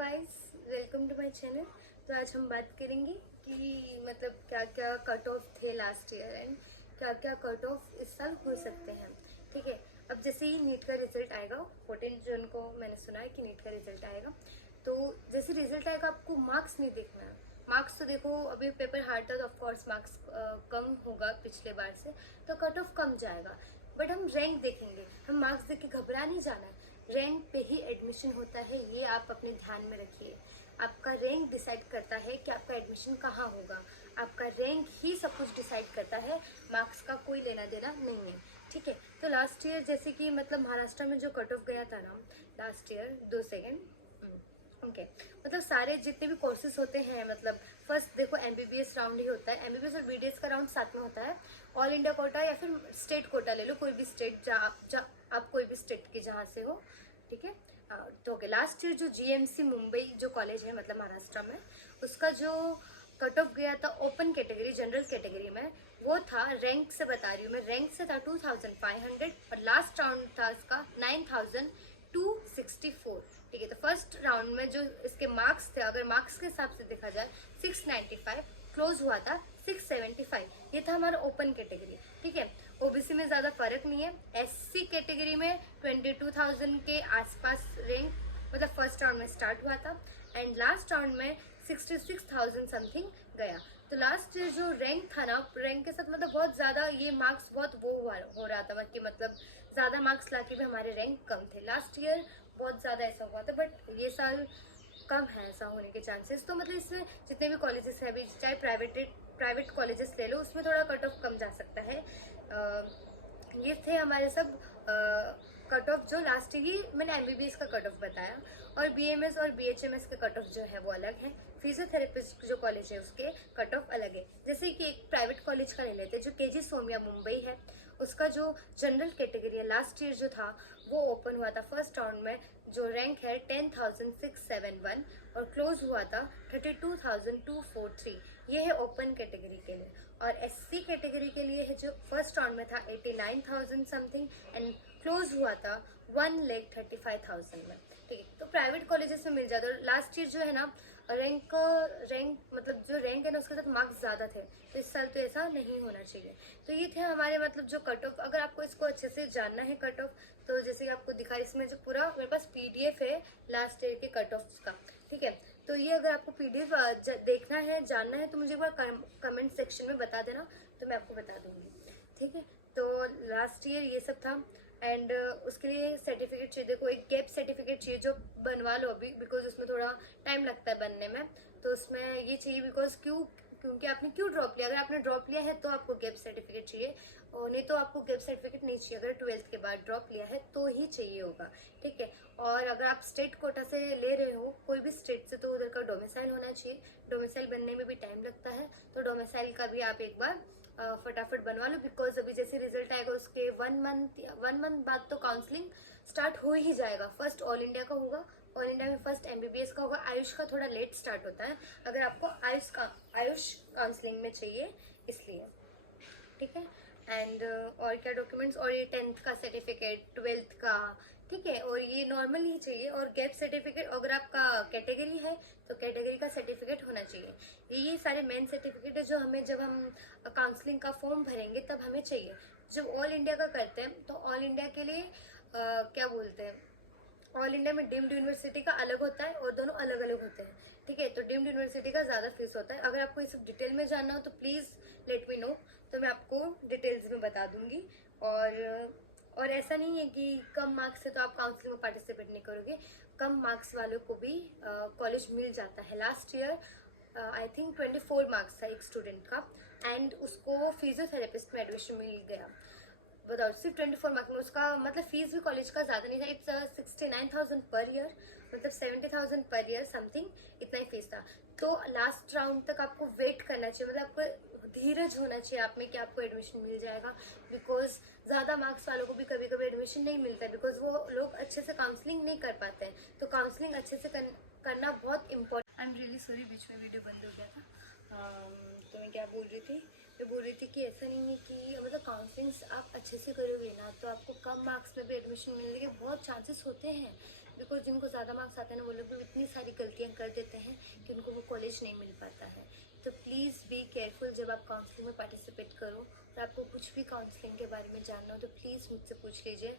Guys, welcome to my channel. तो आज हम बात करेंगे कि मतलब क्या क्या कट ऑफ थे लास्ट ईयर एंड क्या क्या कट ऑफ इस साल हो सकते हैं। ठीक है, अब जैसे ही नीट का रिजल्ट आएगा 14 जून को, मैंने सुना है कि नीट का रिजल्ट आएगा। तो जैसे रिजल्ट आएगा आपको मार्क्स नहीं देखना है। मार्क्स तो देखो, अभी पेपर हार्ड था तो ऑफकोर्स मार्क्स कम होगा पिछले बार से, तो कट ऑफ कम जाएगा। बट हम रैंक देखेंगे, हम मार्क्स देख के घबरा नहीं जाना है। रैंक पे ही एडमिशन होता है, ये आप अपने ध्यान में रखिए। आपका रैंक डिसाइड करता है कि आपका एडमिशन कहाँ होगा। आपका रैंक ही सब कुछ डिसाइड करता है, मार्क्स का कोई लेना देना नहीं है। ठीक है, तो लास्ट ईयर जैसे कि मतलब महाराष्ट्र में जो कट ऑफ गया था ना लास्ट ईयर, 2 सेकेंड, ओके, मतलब सारे जितने भी कोर्सेज होते हैं, मतलब फर्स्ट देखो एमबीबीएस राउंड ही होता है। एमबीबीएस और बीडीएस का राउंड साथ में होता है। ऑल इंडिया कोटा या फिर स्टेट कोटा ले लो, कोई भी स्टेट जहाँ आप कोई भी स्टेट के जहाँ से हो। ठीक है, तो ओके, लास्ट ईयर जो जीएमसी मुंबई जो कॉलेज है मतलब महाराष्ट्र में, उसका जो कट ऑफ गया था ओपन कैटेगरी जनरल कैटेगरी में, वो था, रैंक से बता रही हूँ मैं, रैंक से था 2500 और लास्ट राउंड था इसका 9264। ठीक है, तो फर्स्ट राउंड में जो इसके मार्क्स थे, अगर मार्क्स के हिसाब से देखा जाए 695, क्लोज हुआ था 675। ये था हमारा ओपन कैटेगरी। ठीक है, ओबीसी में ज्यादा फर्क नहीं है। एससी कैटेगरी में 22,000 के आसपास रैंक मतलब फर्स्ट राउंड में स्टार्ट हुआ था एंड लास्ट राउंड में 66,000 समथिंग गया। तो लास्ट जो रैंक था ना, रैंक के साथ मतलब बहुत ज्यादा ये मार्क्स बहुत वो हो रहा था कि मतलब ज्यादा मार्क्स लाके भी हमारे रैंक कम थे। लास्ट ईयर बहुत ज्यादा ऐसा हुआ था, बट ये साल कम है ऐसा होने के चांसेस। तो मतलब इसमें जितने भी कॉलेजेस हैं अभी, चाहे प्राइवेट कॉलेजेस ले लो, उसमें थोड़ा कट ऑफ कम जा सकता है। ये थे हमारे सब कट ऑफ जो लास्ट ही मैंने एमबीबीएस का कट ऑफ बताया, और बीएमएस और बीएचएमएस के कट ऑफ जो है वो अलग है। फिजियोथेरेपिस्ट जो कॉलेज है उसके कट ऑफ अलग है। जैसे कि एक प्राइवेट कॉलेज का ले लेते हैं जो केजी सोमिया मुंबई है, उसका जो जनरल कैटेगरी है लास्ट ईयर जो था वो ओपन हुआ था फर्स्ट राउंड में, जो रैंक है 10,671 और क्लोज हुआ था 32,243। ये है ओपन कैटेगरी के लिए। और एससी कैटेगरी के लिए है जो फर्स्ट राउंड में था 89,000 समथिंग एंड क्लोज हुआ था 1,35,000 में। ठीक है, तो प्राइवेट कॉलेजेस में मिल जाता है। लास्ट ईयर जो है ना रैंक मतलब जो रैंक है ना उसके साथ मार्क्स ज्यादा थे, तो इस साल तो ऐसा नहीं होना चाहिए। तो ये थे हमारे मतलब जो कट ऑफ। अगर आपको इसको अच्छे से जानना है कट ऑफ, तो जैसे कि आपको दिखा, इसमें जो पूरा मेरे पास पीडीएफ है लास्ट ईयर के कट ऑफ का। ठीक है, तो ये अगर आपको पीडीएफ देखना है, जानना है, तो मुझे एक बार कमेंट सेक्शन में बता देना, तो मैं आपको बता दूंगी। ठीक है, तो लास्ट ईयर ये सब था एंड उसके लिए सर्टिफिकेट चाहिए। देखो, एक गैप सर्टिफिकेट चाहिए जो बनवा लो अभी, बिकॉज उसमें थोड़ा टाइम लगता है बनने में। तो उसमें ये चाहिए बिकॉज क्योंकि आपने क्यों ड्रॉप लिया। अगर आपने ड्रॉप लिया है तो आपको गैप सर्टिफिकेट चाहिए, और नहीं तो आपको गैप सर्टिफिकेट नहीं चाहिए। अगर 12th के बाद ड्रॉप लिया है तो ही चाहिए होगा। ठीक है, और अगर आप स्टेट कोटा से ले रहे हो कोई भी स्टेट से, तो उधर का डोमिसाइल होना चाहिए। डोमिसाइल बनने में भी टाइम लगता है, तो डोमिसाइल का भी आप एक बार फटाफट बनवा लो, बिकॉज अभी जैसे रिजल्ट आएगा उसके 1 मंथ बाद तो काउंसलिंग स्टार्ट हो ही जाएगा। फर्स्ट ऑल इंडिया का होगा, ऑल इंडिया में फर्स्ट एमबीबीएस का होगा। आयुष का थोड़ा लेट स्टार्ट होता है, अगर आपको आयुष काउंसलिंग में चाहिए इसलिए। ठीक है, एंड और क्या डॉक्यूमेंट्स, और ये 10th का सर्टिफिकेट, 12th का। ठीक है, और ये नॉर्मल ही चाहिए। और गैप सर्टिफिकेट, अगर आपका कैटेगरी है तो कैटेगरी का सर्टिफिकेट होना चाहिए। ये सारे मेन सर्टिफिकेट है जो हमें जब हम काउंसलिंग का फॉर्म भरेंगे तब हमें चाहिए। जब ऑल इंडिया का करते हैं तो ऑल इंडिया के लिए क्या बोलते हैं, ऑल इंडिया में डीम्ड यूनिवर्सिटी का अलग होता है और दोनों अलग अलग होते हैं। ठीक है, तो डीम्ड यूनिवर्सिटी का ज्यादा फीस होता है। अगर आपको ये सब डिटेल में जानना हो तो प्लीज लेट मी नो, तो मैं आपको डिटेल्स में बता दूंगी। और ऐसा नहीं है कि कम मार्क्स है तो आप काउंसलिंग में पार्टिसिपेट नहीं करोगे। कम मार्क्स वालों को भी कॉलेज मिल जाता है। Last year I think 24 marks था एक स्टूडेंट का एंड उसको फिजियोथेरेपिस्ट में एडमिशन मिल गया। बताओ, सिर्फ 24 मार्क्स में। उसका मतलब फीस भी कॉलेज का ज्यादा नहीं था, इट्स 69,000 पर ईयर, मतलब 70,000 पर ईयर समथिंग, इतना ही फीस था। तो लास्ट राउंड तक आपको वेट करना चाहिए, मतलब आपको धीरज होना चाहिए आप में कि आपको एडमिशन मिल जाएगा। बिकॉज ज्यादा मार्क्स वालों को भी कभी कभी एडमिशन नहीं मिलता है, बिकॉज वो लोग अच्छे से काउंसलिंग नहीं कर पाते हैं। तो काउंसलिंग अच्छे से करना बहुत important. I am really sorry, बीच में वीडियो बंद हो गया था। तो मैं क्या बोल रही थी, मैं बोल रही थी कि ऐसा नहीं है कि मतलब काउंसलिंग आप अच्छे से करोगे ना तो आपको कम मार्क्स में भी एडमिशन मिलने के बहुत चांसेस होते हैं। बिकॉज जिनको ज़्यादा मार्क्स आते हैं ना वो लोग भी इतनी सारी गलतियाँ कर देते हैं कि उनको वो कॉलेज नहीं मिल पाता है। तो प्लीज़ बी केयरफुल जब आप काउंसलिंग में पार्टिसिपेट करो। और आपको कुछ भी काउंसलिंग के बारे में जानना हो तो प्लीज़ मुझसे पूछ लीजिए।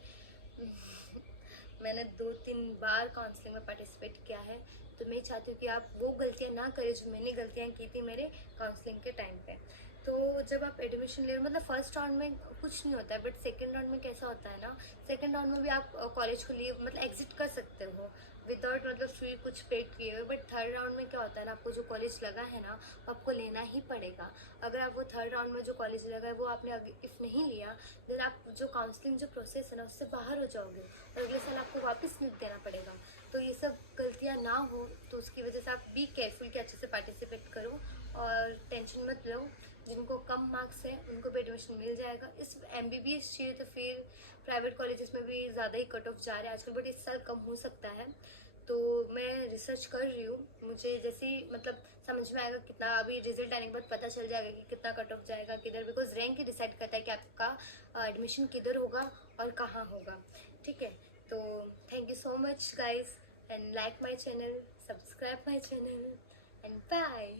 मैंने 2-3 बार काउंसलिंग में पार्टिसिपेट किया है, तो मैं चाहती हूँ कि आप वो गलतियाँ ना करें जो मैंने गलतियाँ की थी मेरे काउंसलिंग के टाइम पे। तो जब आप एडमिशन ले रहे हो मतलब फर्स्ट राउंड में कुछ नहीं होता है, बट सेकंड राउंड में कैसा होता है ना, सेकंड राउंड में भी आप कॉलेज को लिए मतलब एग्जिट कर सकते हो विदाउट मतलब फी कुछ पे किए हुए। बट थर्ड राउंड में क्या होता है ना, आपको जो कॉलेज लगा है ना वो आपको लेना ही पड़ेगा। अगर आप वो थर्ड राउंड में जो कॉलेज लगा है वो आपने इफ़ नहीं लिया, देन आप जो काउंसलिंग जो प्रोसेस है ना उससे बाहर हो जाओगे और अगले साल आपको वापस लिख देना पड़ेगा। तो ये सब गलतियाँ ना हो, तो उसकी वजह से आप बी केयरफुल कि अच्छे से पार्टिसिपेट करो और टेंशन मत लो। जिनको कम मार्क्स है उनको भी एडमिशन मिल जाएगा। इस MBBS चाहिए तो फिर प्राइवेट कॉलेजेस में भी ज़्यादा ही कट ऑफ जा रहा है आजकल, बट इस साल कम हो सकता है। तो मैं रिसर्च कर रही हूँ, मुझे जैसे ही मतलब समझ में आएगा कितना, अभी रिजल्ट आने के बाद पता चल जाएगा कि कितना कट ऑफ जाएगा किधर, बिकॉज रैंक ही डिसाइड करता है कि आपका एडमिशन किधर होगा और कहाँ होगा। ठीक है, तो thank you so much guys and like my channel, subscribe my channel and bye.